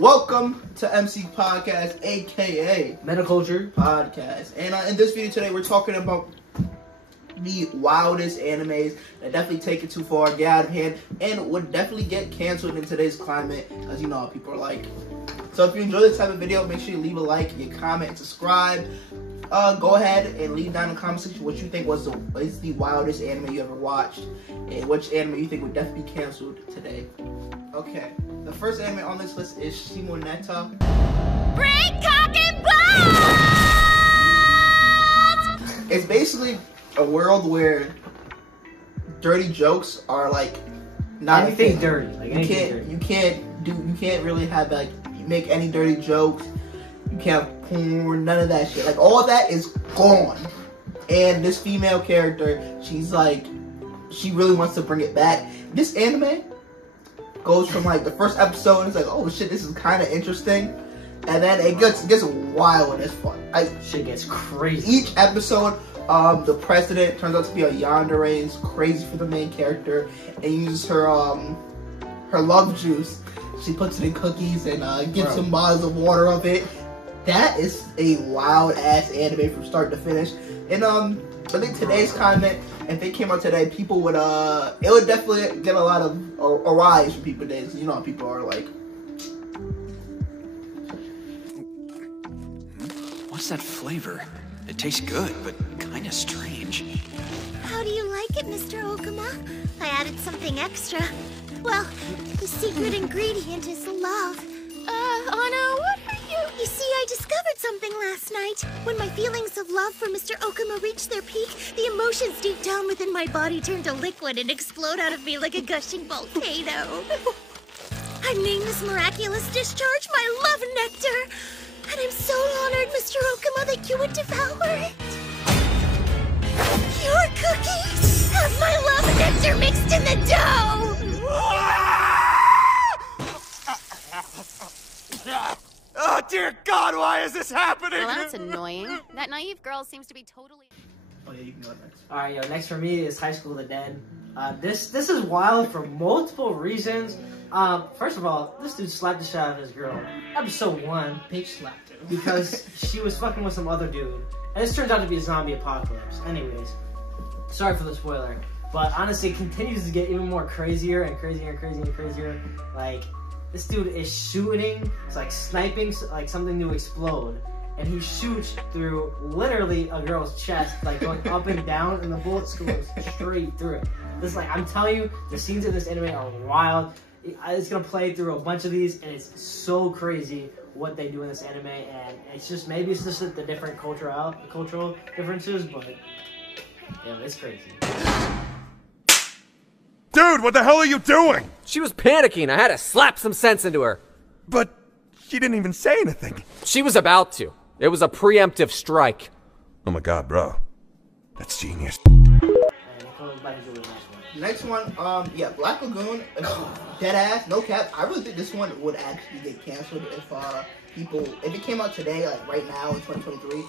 Welcome to MC Podcast, aka Metaculture Podcast. And in this video today, we're talking about the wildest animes that definitely take it too far, get out of hand, and would definitely get canceled in today's climate, as you know how people are like. So if you enjoy this type of video, make sure you leave a like, you comment, and subscribe. Go ahead and leave down in the comment section what you think is the wildest anime you ever watched, and which anime you think would definitely be canceled today. Okay, the first anime on this list is Shimoneta. Break cock and balls! It's basically a world where dirty jokes are like not anything dirty. Like you can't really have like make any dirty jokes. You can't have porn, none of that shit. Like all of that is gone. And this female character, she's like, she really wants to bring it back. This anime goes from like the first episode, and it's like, oh shit, this is kind of interesting, and then it gets wild and it's fun. Shit gets crazy. Each episode, the president turns out to be a yandere. It's crazy for the main character, and uses her love juice. She puts it in cookies and gets some bottles of water of it. That is a wild ass anime from start to finish. And I think today's comment, if it came out today, people would it would definitely get a lot of a rise from people today. You know how people are like. What's that flavor? It tastes good, but kind of strange. How do you like it, Mr. Okuma? I added something extra. Well, the secret ingredient is love. Anna, what are you? You see, I discovered something last night. When my feelings of love for Mr. Okuma reached their peak, the emotions deep down within my body turn to liquid and explode out of me like a gushing volcano. I named this miraculous discharge my love nectar. And I'm so honored, Mr. Okuma, that you would devour it. Your cookies have my love nectar mixed in the dough. Oh, dear God, why is this happening? Well, that's annoying. That naive girl seems to be totally... Oh yeah, you can go next. Alright, yo, next for me is High School of the Dead. This is wild for multiple reasons. First of all, this dude slapped the shit out of his girl. Episode 1. Bitch slapped her. Because she was fucking with some other dude. And this turns out to be a zombie apocalypse. Anyways, sorry for the spoiler. But honestly, it continues to get even more crazier and crazier and crazier and crazier. Like, this dude is shooting, it's like sniping like something to explode. And he shoots through literally a girl's chest, like going up and down, and the bullet goes straight through it. This, like, I'm telling you, the scenes in this anime are wild. It's gonna play through a bunch of these, and it's so crazy what they do in this anime. And it's just, maybe it's just the different cultural differences, but yeah, it's crazy. Dude, what the hell are you doing? She was panicking. I had to slap some sense into her. But she didn't even say anything. She was about to. It was a preemptive strike. Oh my God, bro. That's genius. Next one, yeah, Black Lagoon, dead ass, no cap. I really think this one would actually get canceled if if it came out today, like right now in 2023.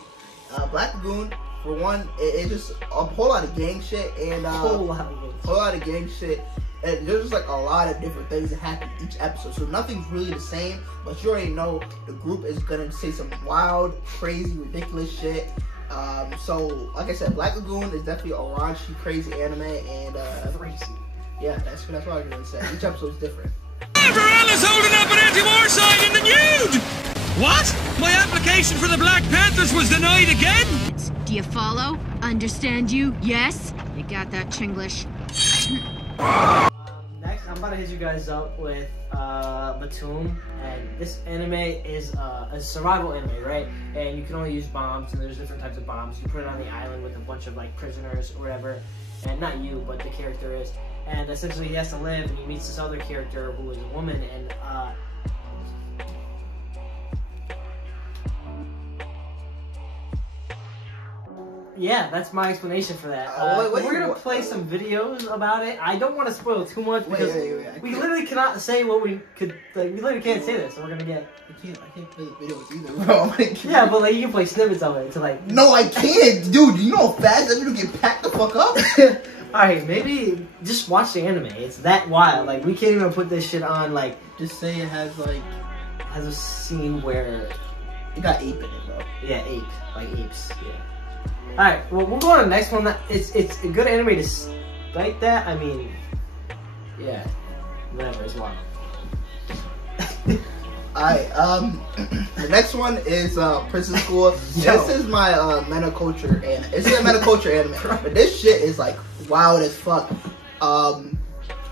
Black Lagoon, for one, it's just a whole lot of gang shit and whole lot of gang shit. And there's just like a lot of different things that happen each episode, so nothing's really the same. But you already know the group is gonna say some wild, crazy, ridiculous shit. So like I said, Black Lagoon is definitely a raunchy, crazy anime, and crazy. Yeah, that's what I was gonna say. Each episode is different. Everella's holding up an anti-war sign in the nude! What? My application for the Black Panthers was denied again? Do you follow? Understand you? Yes? You got that, Chinglish. Next, I'm about to hit you guys up with Batum, and this anime is a survival anime, right? And you can only use bombs, and there's different types of bombs. You put it on the island with a bunch of like prisoners or whatever, and not you, but the character is. And essentially, he has to live, and he meets this other character who is a woman, and yeah, that's my explanation for that. We're gonna play some videos about it. I don't want to spoil too much because we literally cannot say what we could. Like, we literally can't say this, so we're gonna get. I can't play the videos either, bro. Yeah, but like you can play snippets of it to like. No, I can't, dude. You know how fast that video get packed the fuck up. Alright, maybe just watch the anime. It's that wild. Like, we can't even put this shit on, like... Just say it has, like, has a scene where it got ape in it, bro. Yeah, ape, like apes. Yeah. All right, well, we'll go on to the next one. It's a good anime to like that. I mean, yeah, whatever. It's one. Alright, the next one is Prison School. This is my metaculture anime. It's a metaculture anime, but this shit is like wild as fuck.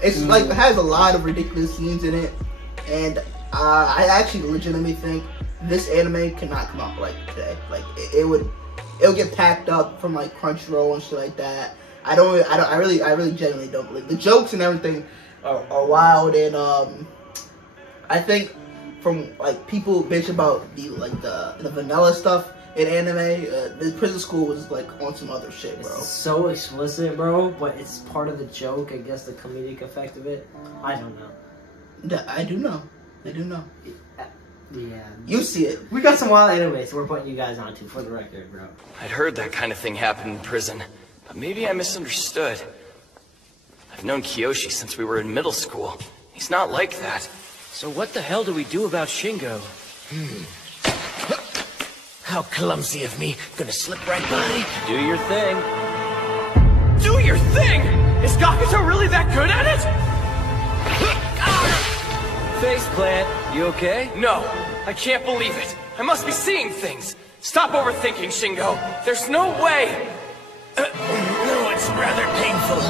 It's like it has a lot of ridiculous scenes in it, and I actually legitimately think this anime cannot come out like today. Like it'll get packed up from like Crunchyroll and shit like that. I really genuinely don't believe the jokes and everything are wild, and I think from like people bitch about the vanilla stuff in anime, the Prison School was like on some other shit, bro. It's so explicit, bro, but it's part of the joke, I guess, the comedic effect of it. I don't know. I do know. Yeah. You see it. We got some wild animes we're putting you guys onto, for the record, bro. I'd heard that kind of thing happened in prison, but maybe I misunderstood. I've known Kiyoshi since we were in middle school. He's not like that. So what the hell do we do about Shingo? How clumsy of me. Gonna slip right by. Do your thing. Do your thing? Is Gakuto really that good at it? Faceplant, you okay? No, I can't believe it. I must be seeing things. Stop overthinking, Shingo. There's no way. No, it's rather painful.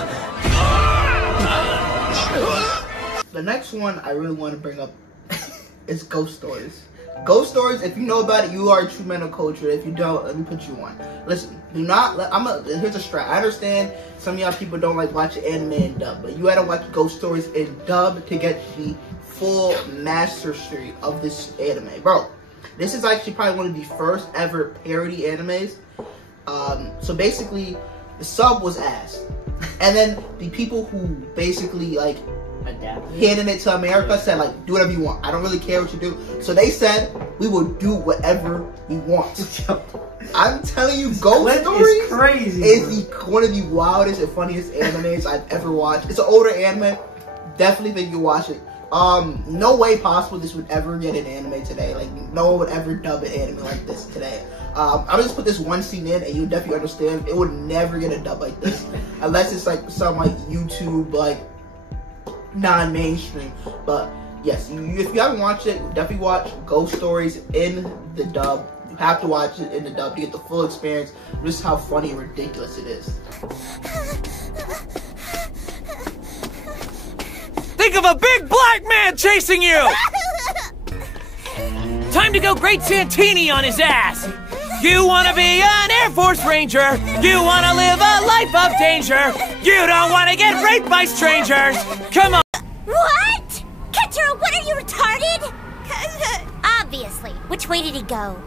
The next one I really want to bring up is Ghost Stories. Ghost Stories, if you know about it, you are a true metaculture. If you don't, let me put you on. Listen, do not, here's a strat. I understand some of y'all people don't like watching anime in dub, but you gotta watch Ghost Stories in dub to get the full mastery of this anime. Bro, this is actually probably one of the first ever parody animes. So basically, the sub was ass. And then the people who basically like handing it to America said like, do whatever you want. I don't really care what you do. So they said, we will do whatever we want. I'm telling you, Ghost Stories crazy, is one of the wildest and funniest animes I've ever watched. It's an older anime. Definitely think you watch it. No way possible this would ever get an anime today. Like, no one would ever dub an anime like this today. I'm gonna just put this one scene in and you'll definitely understand. It would never get a dub like this. Unless it's like some like YouTube, like, non-mainstream. But yes, if you haven't watched it, definitely watch Ghost Stories in the dub. You have to watch it in the dub to get the full experience of just how funny and ridiculous it is. Think of a big black man chasing you! Time to go Great Santini on his ass! You wanna be an Air Force Ranger! You wanna live a life of danger! You don't wanna get raped by strangers! Come on! What? Ketchero, what are you, retarded? Obviously. Which way did he go?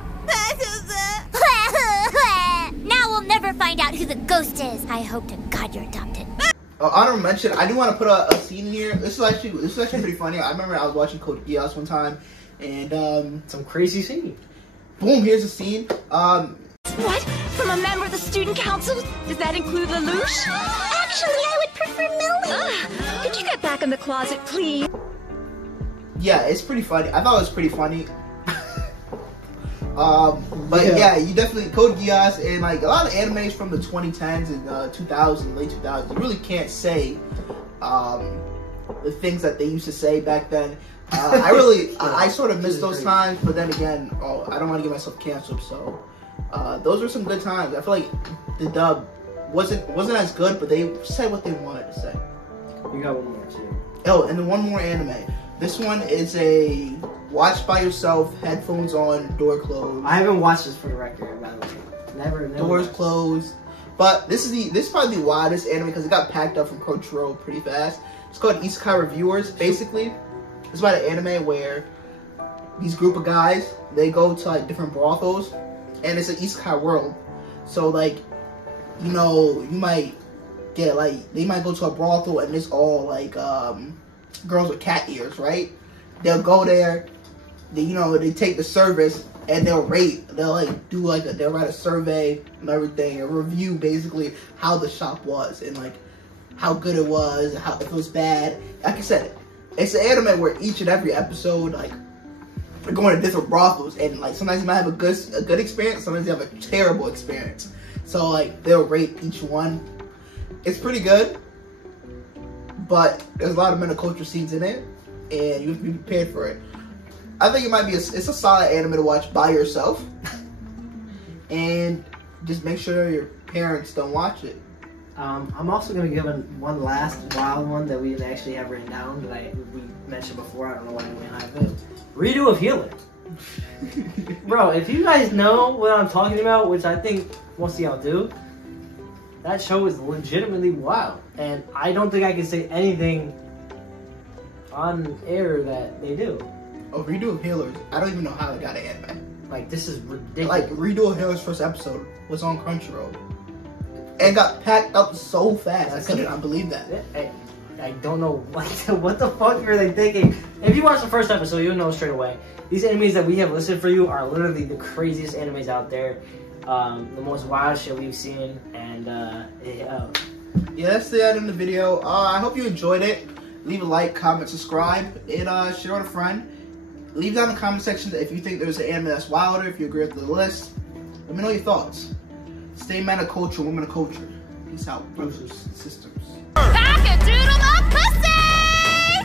Now we'll never find out who the ghost is. I hope to God you're adopted. Honorable mention, I do want to put a scene in here. This is actually pretty funny. I remember I was watching Code Geass one time, and some crazy scene. Boom, here's a scene. What? From a member of the student council? Does that include Lelouch? Actually, I would prefer Millie. Could you get back in the closet, please? Yeah, it's pretty funny. I thought it was pretty funny. But yeah, you definitely Code Geass and like a lot of animes from the 2010s and 2000s, late 2000s. You really can't say the things that they used to say back then. I sort of miss those times, but then again, I don't want to get myself canceled. So those were some good times. I feel like the dub wasn't as good, but they said what they wanted to say. We got one more too. Oh, and then one more anime. This one is a watch by yourself, headphones on, door closed. I haven't watched this for the record, by the way. Never. Doors closed. But this is probably the wildest anime because it got packed up from Crunchyroll pretty fast. It's called Isekai Reviewers. Basically, it's about an anime where these group of guys, they go to like different brothels, and it's an Isekai world. So like, you know, you might get like, they might go to a brothel and it's all like girls with cat ears, right? They'll go there, they take the service and they'll rate. They'll like do like they'll write a survey and everything, a review basically how the shop was and like how good it was, how if it was bad. Like I said, it's an anime where each and every episode like are going to different brothels, and like sometimes you might have a good experience, sometimes you have a terrible experience. So like they'll rate each one. It's pretty good, but there's a lot of mental culture scenes in it, and you have to be prepared for it. I think it might be it's a solid anime to watch by yourself, and just make sure your parents don't watch it. I'm also going to give one last wild one that we didn't actually have written down that we mentioned before. I don't know why we didn't have it. Redo of Healer. Bro, if you guys know what I'm talking about, which I think most of y'all do, that show is legitimately wild. And I don't think I can say anything on air that they do. Oh, Redo of Healers. I don't even know how they got an anime. Like, this is ridiculous. Like, Redo of Healers' first episode was on Crunchyroll. And got packed up so fast. I couldn't believe that. I don't know what the fuck are they thinking. If you watch the first episode, you'll know straight away. These animes that we have listed for you are literally the craziest animes out there. The most wild shit we've seen. And, yeah, that's the end of the video. I hope you enjoyed it. Leave a like, comment, subscribe, and share with a friend. Leave down in the comment section if you think there's an anime that's wilder, if you agree with the list. Let me know your thoughts. Stay man of culture, woman of culture. Peace out, brothers and sisters. Pack-a-doodle-up pussy!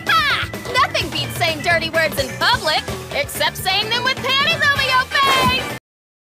Ha! Nothing beats saying dirty words in public, except saying them with panties over your face!